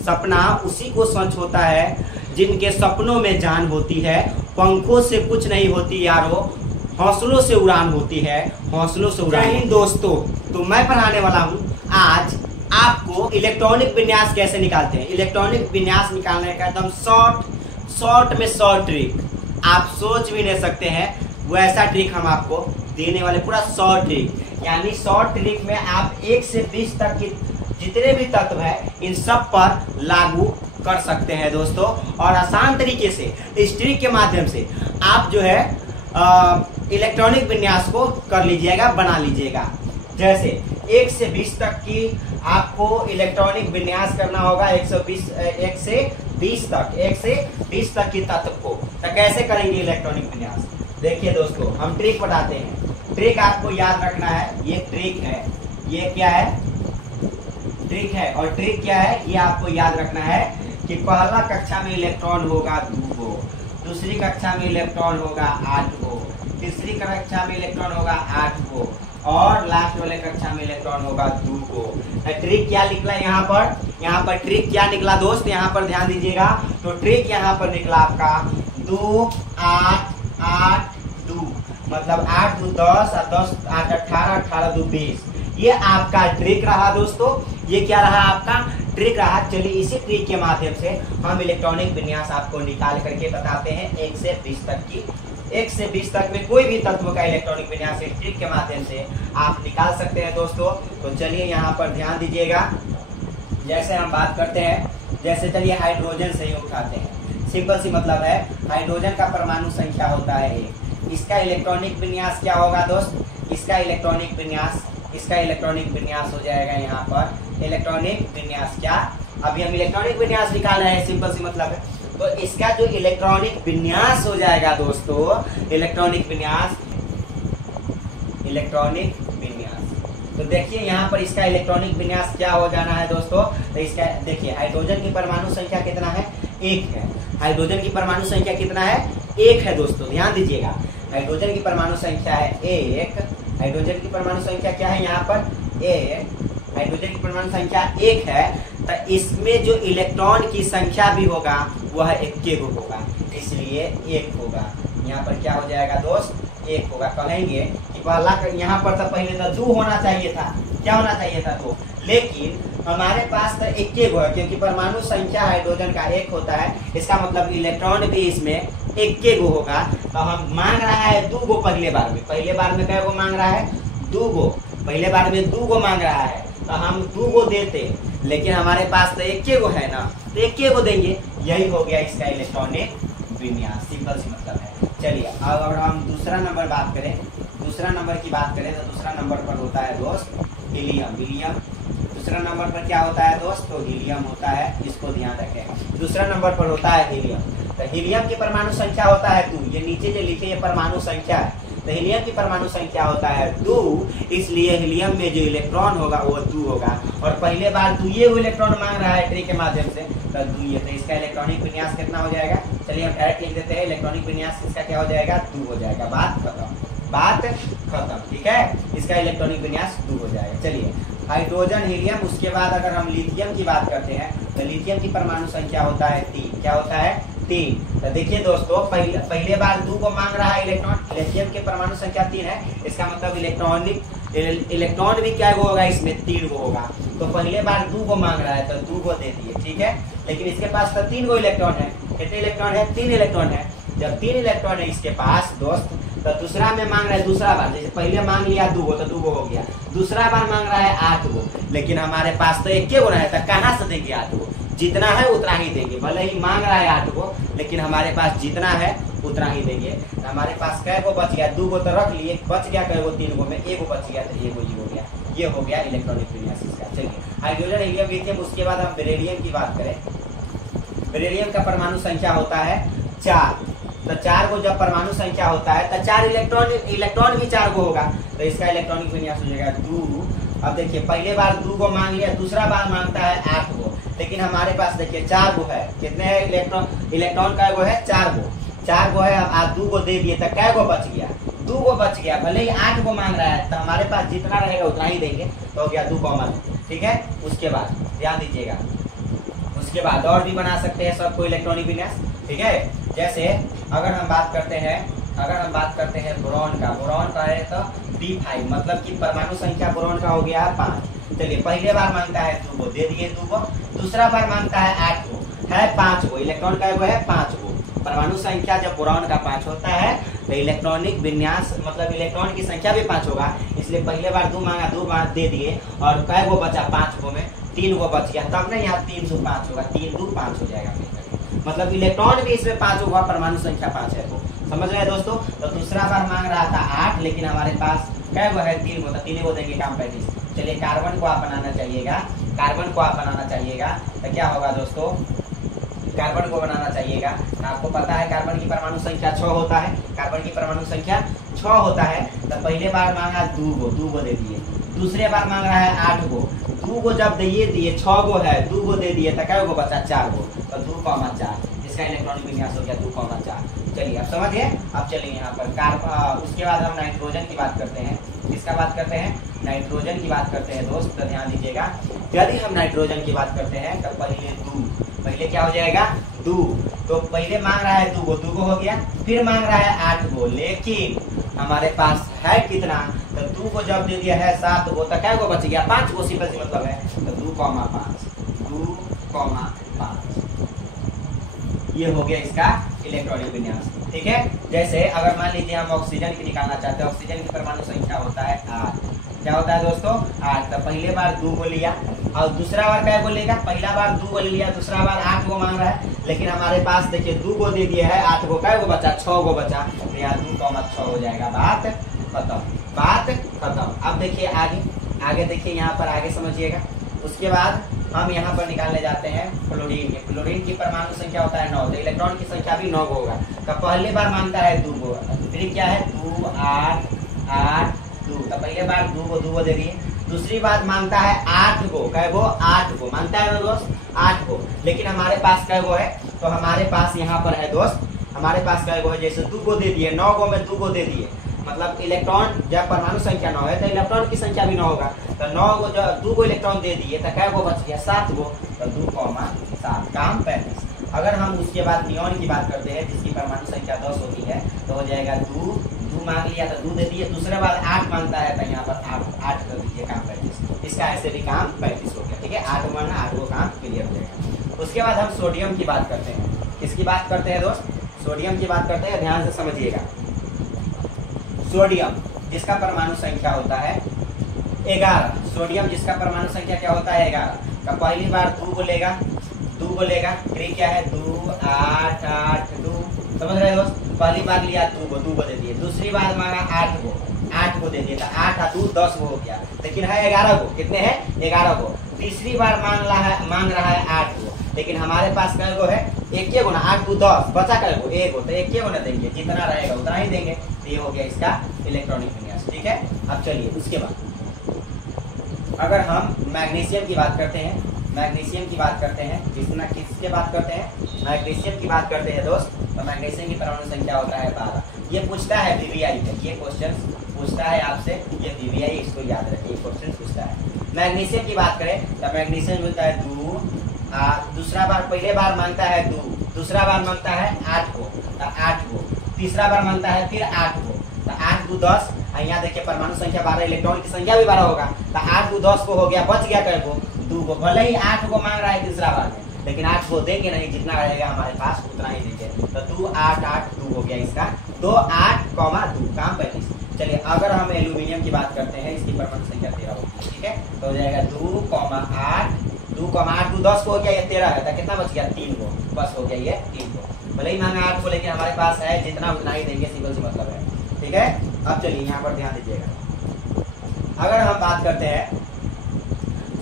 सपना उसी को सच होता है जिनके सपनों में जान होती है। पंखों से कुछ नहीं होती यारो, हौसलों से उड़ान होती है, हौसलों से उड़ान। जय हिंद दोस्तों, तो मैं पढ़ाने वाला हूँ आज आपको इलेक्ट्रॉनिक विन्यास कैसे निकालते हैं। इलेक्ट्रॉनिक विन्यास निकालने का एकदम शॉर्ट में शॉर्ट ट्रिक, आप सोच भी नहीं सकते हैं वैसा ट्रिक हम आपको देने वाले, पूरा शॉर्ट ट्रिक। यानी शॉर्ट ट्रिक में आप 1 से 20 तक की जितने भी तत्व है इन सब पर लागू कर सकते हैं दोस्तों। और आसान तरीके से इस ट्रिक के माध्यम से आप जो है इलेक्ट्रॉनिक विन्यास को कर लीजिएगा, बना लीजिएगा। जैसे 1 से 20 तक की आपको इलेक्ट्रॉनिक विन्यास करना होगा। 1 से 20 तक की तत्व को तो कैसे करेंगे इलेक्ट्रॉनिक विन्यास, देखिए दोस्तों हम ट्रिक बताते हैं। ट्रिक आपको याद रखना है, ये ट्रिक है, ये क्या है, ट्रिक है। और ट्रिक क्या है ये आपको याद रखना है कि पहला कक्षा में इलेक्ट्रॉन होगा 2 गो, दूसरी कक्षा में इलेक्ट्रॉन होगा 8 गो, तीसरी कक्षा में इलेक्ट्रॉन होगा 8 गो और लास्ट वाले कक्षा में इलेक्ट्रॉन होगा 2 गो। ट्रिक क्या निकला यहाँ पर ट्रिक क्या निकला दोस्त, यहाँ पर ध्यान दीजिएगा। तो ट्रिक यहाँ पर निकला आपका 2 8 8 2, मतलब 8 2 10 और 10 8 18 18 2 20। ये आपका ट्रिक रहा दोस्तों, ये क्या रहा आपका ट्रिक रहा। चलिए इसी ट्रिक के माध्यम से हम इलेक्ट्रॉनिक विन्यास आपको निकाल करके बताते हैं 1 से 20 तक की। 1 से 20 तक में कोई भी तत्व का इलेक्ट्रॉनिक विन्यास इस ट्रिक के माध्यम से आप निकाल सकते हैं दोस्तों। तो चलिए यहाँ पर ध्यान दीजिएगा। जैसे हम बात करते हैं, जैसे चलिए हाइड्रोजन से ही उठाते हैं, सिंपल सी मतलब है हाइड्रोजन का परमाणु संख्या होता है 1। इसका इलेक्ट्रॉनिक विन्यास क्या होगा दोस्त, इसका इलेक्ट्रॉनिक विन्यास हो जाएगा यहाँ पर इलेक्ट्रॉनिक विन्यास क्या, अभी हम इलेक्ट्रॉनिक विन्यास निकाल रहे हैं, सिंपल सी मतलब है। तो इसका जो इलेक्ट्रॉनिक विन्यास हो जाएगा दोस्तों, इलेक्ट्रॉनिक विन्यास, तो देखिए यहाँ पर इसका इलेक्ट्रॉनिक विन्यास क्या हो जाना है दोस्तों। तो इसका देखिए हाइड्रोजन की परमाणु संख्या कितना है, 1 है। हाइड्रोजन की परमाणु संख्या कितना है, 1 है दोस्तों, ध्यान दीजिएगा। हाइड्रोजन की परमाणु संख्या है 1, हाइड्रोजन की परमाणु संख्या क्या है यहाँ पर 1, हाइड्रोजन की परमाणु संख्या 1 है। तो इसमें जो इलेक्ट्रॉन की संख्या भी होगा वह 1 होगा, इसलिए 1 होगा। यहाँ पर क्या हो जाएगा दोस्त, 1 होगा। कहेंगे कि पहला यहाँ पर तो पहले तो 2 होना चाहिए था, क्या होना चाहिए था 2, लेकिन हमारे पास तो 1 है क्योंकि परमाणु संख्या हाइड्रोजन का 1 होता है, इसका मतलब इलेक्ट्रॉन भी इसमें 1 होगा। तो हम मांग रहा है 2 गो पहले बार में कै गो मांग रहा है, 2 गो, पहले बार में 2 गो मांग रहा है। तो हम 2 गो देते, लेकिन हमारे पास तो 1 गो है ना, तो 1 गो देंगे, यही हो गया इसका इलेक्ट्रॉनिक विन्यास, सिंपल सी मतलब है। चलिए अब अगर हम दूसरा नंबर की बात करें तो दूसरा नंबर पर होता है दोस्त हीलियम। दूसरा नंबर पर क्या होता है दोस्त, तो हीलियम होता है, इसको ध्यान रखें। दूसरा नंबर पर होता है हीलियम। तो हीलियम की परमाणु संख्या होता है 2, ये नीचे जो लिखे ये परमाणु संख्या है। तो हीलियम की परमाणु संख्या होता है 2, इसलिए हीलियम में जो इलेक्ट्रॉन होगा वो 2 होगा। और पहले बार 2 इलेक्ट्रॉन मांग रहा है ट्रिक के माध्यम से, तो 2। तो इसका इलेक्ट्रॉनिक विन्यास कितना हो जाएगा, चलिए हम डायरेक्ट लिख देते हैं, इलेक्ट्रॉनिक विन्यास इसका क्या हो जाएगा, 2 हो जाएगा। बात खत्म, ठीक है। इसका इलेक्ट्रॉनिक विन्यास 2 हो जाएगा। चलिए हाइड्रोजन, हीलियम, उसके बाद अगर हम लिथियम की बात करते हैं तो लिथियम की परमाणु संख्या होता है 3। क्या होता है, 3। तो देखिए दोस्तों पहले बार 2 को मांग रहा है इलेक्ट्रॉन, लिथियम की परमाणु संख्या 3 है, इसका मतलब इलेक्ट्रॉन भी क्या होगा, इसमें 3 गो होगा। तो पहले बार 2 को मांग रहा है तो 2 को दे दिए, ठीक है। लेकिन इसके पास तो 3 गो इलेक्ट्रॉन है, कितने इलेक्ट्रॉन है, 3 इलेक्ट्रॉन है। जब 3 इलेक्ट्रॉन है इसके पास दोस्त, तो दूसरा में मांग रहा है, दूसरा बार जैसे पहले मांग लिया 2 गो तो 2 गो हो गया, दूसरा बार मांग रहा है 8 गो, लेकिन हमारे पास तो 1 गो है, तो कहाँ से देंगे 8 गो, जितना है उतना ही देंगे। भले ही मांग रहा है 8 गो, लेकिन हमारे पास जितना है उतना ही देंगे। तो हमारे पास कै गो बच गया, 2 गो तो रख लिए, बच गया कै गो, 3 गो में 1 गो बच गया, तो 1 गो ही हो गया। ये हो गया इलेक्ट्रॉनिक विन्यास इसका। चलिए हाइड्रोजन, हीलियम, लिथियम, उसके बाद हम बेरिलियम की बात करें। बेरिलियम का परमाणु संख्या होता है 4। तो 4 को जब परमाणु संख्या होता है तो 4 इलेक्ट्रॉन भी 4 को होगा, तो इसका इलेक्ट्रॉनिक विन्यास हो जाएगा 2। अब देखिए पहले बार 2 को मांग लिया, दूसरा बार मांगता है 8 को, लेकिन हमारे पास देखिए 4 गो है, कितने है इलेक्ट्रॉन का गो है 4 गो, 4 गो है। अब 2 को दे दिए तो कै गो बच गया, 2 गो बच गया। भले ही 8 को मांग रहा है, तो हमारे पास जितना रहेगा उतना ही देंगे, तो हो गया 2 कॉमन, ठीक है। उसके बाद ध्यान दीजिएगा, उसके बाद और भी बना सकते हैं सबको इलेक्ट्रॉनिक विन्यास, ठीक है। जैसे अगर हम बात करते हैं बोरॉन का है तो D5, मतलब कि परमाणु संख्या बोरॉन का हो गया है 5। चलिए पहले बार मांगता है 2 को, दे दिए 2 को। दूसरा बार मांगता है 8 को, है 5 को, इलेक्ट्रॉन का वो है 5 को। परमाणु संख्या जब बोरॉन का 5 होता है तो इलेक्ट्रॉनिक विन्यास मतलब इलेक्ट्रॉन की संख्या भी 5 होगा, इसलिए पहले बार 2 मांगा, 2 बार दे दिए, और कै गो बचा 5 गो में 3 गो बच गया, तब नहीं यहाँ 3 से 5 होगा, 3 2 5 हो जाएगा। मतलब इलेक्ट्रॉन भी इसमें 5 होगा, परमाणु संख्या 5 है। तो समझ रहे हैं दोस्तों। तो दूसरा बार मांग रहा था 8, लेकिन हमारे पास कै गो है 3 गो, तो 3 गो देंगे, काम 35। चलिए कार्बन को आप बनाना चाहिएगा, तो क्या होगा दोस्तों, कार्बन को बनाना चाहिएगा। आपको पता है कार्बन की परमाणु संख्या 6 होता है, कार्बन की परमाणु संख्या 6 होता है। तो पहले बार मांगा 2 गो दे दिए। दूसरे बार मांग रहा है 8 गो, 2 गो जब दिए 6 गो है, 2 गो दे दिए, तो कै गो बचा 4 गो, तो 2,4। इसका इलेक्ट्रॉनिक विन्यास हो गया 2,4। चलिए अब समझिए। अब चलिए यहाँ पर उसके बाद हम नाइट्रोजन की बात करते हैं। किसका बात करते हैं, नाइट्रोजन की बात करते हैं दोस्त, तो ध्यान दीजिएगा। यदि हम नाइट्रोजन की बात करते हैं तो पहले क्या हो जाएगा 2। तो पहले मांग रहा है 2 गो हो गया, फिर मांग रहा है 8 गो, लेकिन हमारे पास है कितना, तो 2 को जब दे दिया है 7 गो, तो क्या गो बच गया 5 गो, सिंपल सी मतलब है। तो 2,5 ये हो गया इसका इलेक्ट्रॉनिक विन्यास, ठीक है। जैसे अगर मान लीजिए हम ऑक्सीजन की निकालना चाहते हैं, ऑक्सीजन की परमाणु संख्या होता है 8। क्या होता है दोस्तों 8। तो पहले बार 2 को लिया और दूसरा बार क्या बोलेगा, पहला बार 2 को लिया, दूसरा बार 8 को मांग रहा है, लेकिन हमारे पास देखिए 2 को दे दिया है, 8 को क्या गो बचा 6 गो बचा, तो यहाँ 2,6 हो जाएगा। बात खत्म। अब देखिए आगे देखिए यहाँ पर आगे समझिएगा। उसके बाद हम यहाँ पर निकालने जाते हैं फ्लोरीन की परमाणु संख्या होता है 9, तो इलेक्ट्रॉन की संख्या भी 9 होगा। तो पहले बार मांगता है 2 गो, फिर क्या है 2 8 8 2, तो पहले बार 2 गो दे दिए। दूसरी बार मांगता है 8 गो, कै गो 8 गो मांगता है ना दोस्त 8 गो, लेकिन हमारे पास कै गो है, तो हमारे पास यहाँ पर है दोस्त, हमारे पास कै गो है, जैसे 2 गो दे दिए, 9 गो में 2 गो दे दिए, मतलब इलेक्ट्रॉन जब परमाणु संख्या 9 है तो इलेक्ट्रॉन की संख्या भी 9 होगा। तो 9 गो जब 2 गो इलेक्ट्रॉन दे दिए तो कै गो बच गया 7 गो, तो 2,7 काम 35। अगर हम उसके बाद नियॉन की बात करते हैं जिसकी परमाणु संख्या 10 होती है, तो हो जाएगा 2 मांग लिया तो 2 दे दिए, दूसरे बार 8 मांगता है तो यहाँ पर 8 कर दीजिए, काम 35। इसका ऐसे भी काम 35 हो गया, ठीक है। 8 मांगना 8 को काम क्लियर हो जाएगा। उसके बाद हम सोडियम की बात करते हैं। किसकी बात करते हैं दोस्त, सोडियम की बात करते हैं, ध्यान से समझिएगा। सोडियम जिसका परमाणु संख्या होता है 11, सोडियम जिसका परमाणु संख्या क्या होता है 11, का पहली बार 2 को लेगा, फिर क्या है 2 8 8 2, समझ रहे दोस्त। पहली बार लिया 2 गो दे दिए, दूसरी बार मांगा 8 गो दे दिए, तो 8 और 2 10 गो हो गया, लेकिन है 11 गो, कितने हैं 11 गो। तीसरी बार मांग रहा है 8 गो, लेकिन हमारे पास कै गो है 1 गो ना, 8 2 10 बचा कै गो 1 गो, तो 1 गो ना देंगे, जितना रहेगा उतना ही देंगे। तो ये हो गया इसका इलेक्ट्रॉनिक विन्यास, ठीक है। अब चलिए उसके बाद अगर हम मैग्नीशियम की बात करते हैं, किसकी बात करते हैं, मैग्नीशियम की बात करते हैं दोस्त। तो मैग्नीशियम की परमाणु संख्या होता है 12। ये पूछता है वीवीआई में, ये क्वेश्चन पूछता है आपसे, ये वीवीआई इसको याद रखिए, क्वेश्चन पूछता है। मैग्नीशियम की बात करें तो मैग्नीशियम होता है 2, दूसरा बार पहले बार मांगता है 2, दूसरा बार मांगता है 8 को, तो 8 को, तीसरा बार मांगता है फिर 8 को, तो 8 2 10, यहाँ देखिए परमाणु संख्या 12, इलेक्ट्रॉन की संख्या भी 12 होगा, तो 8 2 10 को हो गया, बच गया कै को 2 को। भले ही 8 को मांग रहा है तीसरा बार में, लेकिन 8 को देंगे नहीं, जितना रहेगा हमारे पास उतना ही देंगे। तो 2 8 8 2 हो गया इसका, 2 8, 2 काम 35। चलिए अगर हम एल्यूमिनियम की बात करते हैं, इसकी परमाणु संख्या 13 होगी, ठीक है। तो हो जाएगा 2 8 2 10 को हो गया, ये 13 है, तो कितना बच गया 3 को, बस हो गया ये 3 को। भले ही मांगा 8 को, लेकिन हमारे पास है जितना उतना ही देंगे, सिंपल सी मतलब है, ठीक है। अब चलिए यहाँ पर ध्यान दीजिएगा। अगर हम बात करते हैं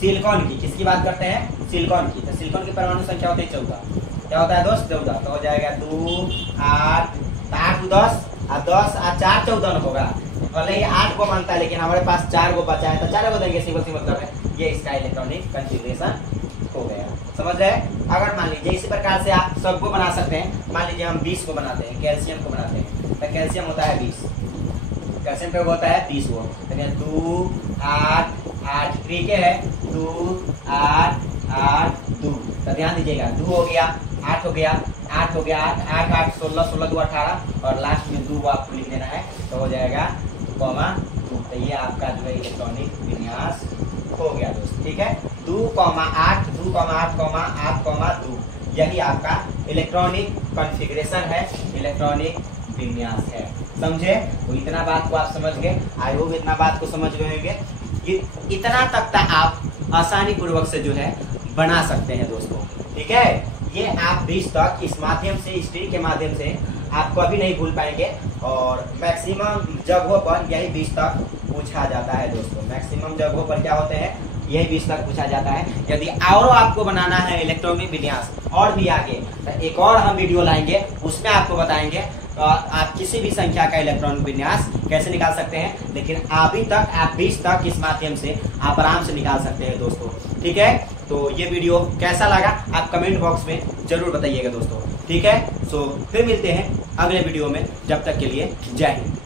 सिलिकॉन की, किसकी बात करते हैं सिलिकॉन की, तो सिलिकॉन की परमाणु संख्या होती है 14। क्या होता है दोस्त 14, तो हो जाएगा 2 8 8 10 और 10 और 4 14 होगा। भले ही 8 को मांगता है, लेकिन हमारे पास 4 को बचा है, तो 4 को देंगे, सिंपल सी मतलब है। ये इसका इलेक्ट्रॉनिक कन्फिग्रेशन हो गया, समझ रहे हैं। अगर मान लीजिए इसी प्रकार से आप सबको बना सकते हैं। मान लीजिए हम 20 को बनाते हैं, कैल्शियम को बनाते हैं, तो कैल्शियम होता है 20, कैल्शियम का होता है 20 वो, 2 8 8 ठीक है 2 8 8 2, तो ध्यान दीजिएगा, 2 हो गया, 8 हो गया, 8 हो गया, 8 8 8 16 16 2 18 और लास्ट में 2 आपको लिख देना है, तो हो जाएगा 2, तो ये आपका जो है इलेक्ट्रॉनिक विन्यास हो गया दोस्त। ठीक है, 2,8 2,8,8, 2 यही आपका इलेक्ट्रॉनिक कॉन्फ़िगरेशन है, इलेक्ट्रॉनिक विन्यास है। समझे? तो इतना बात को आप समझ गए, आई होप इतना बात को समझ गए होंगे। इतना तक आप आसानी पूर्वक से जो है बना सकते हैं दोस्तों। ठीक है, ये आप 20 तक इस माध्यम से, इस ट्री के माध्यम से आप कभी नहीं भूल पाएंगे और मैक्सिमम जगहों पर यही 20 तक पूछा जाता है दोस्तों। मैक्सिमम जगहों पर क्या होते हैं, यही 20 तक पूछा जाता है। यदि और आपको बनाना है इलेक्ट्रॉनिक विन्यास और भी आगे, तो एक और हम वीडियो लाएंगे, उसमें आपको बताएंगे आप किसी भी संख्या का इलेक्ट्रॉनिक विन्यास कैसे निकाल सकते हैं। लेकिन अभी तक आप 20 तक इस माध्यम से आप आराम से निकाल सकते हैं दोस्तों। ठीक है, तो ये वीडियो कैसा लगा आप कमेंट बॉक्स में जरूर बताइएगा दोस्तों। ठीक है, सो फिर मिलते हैं अगले वीडियो में, जब तक के लिए जय हिंद।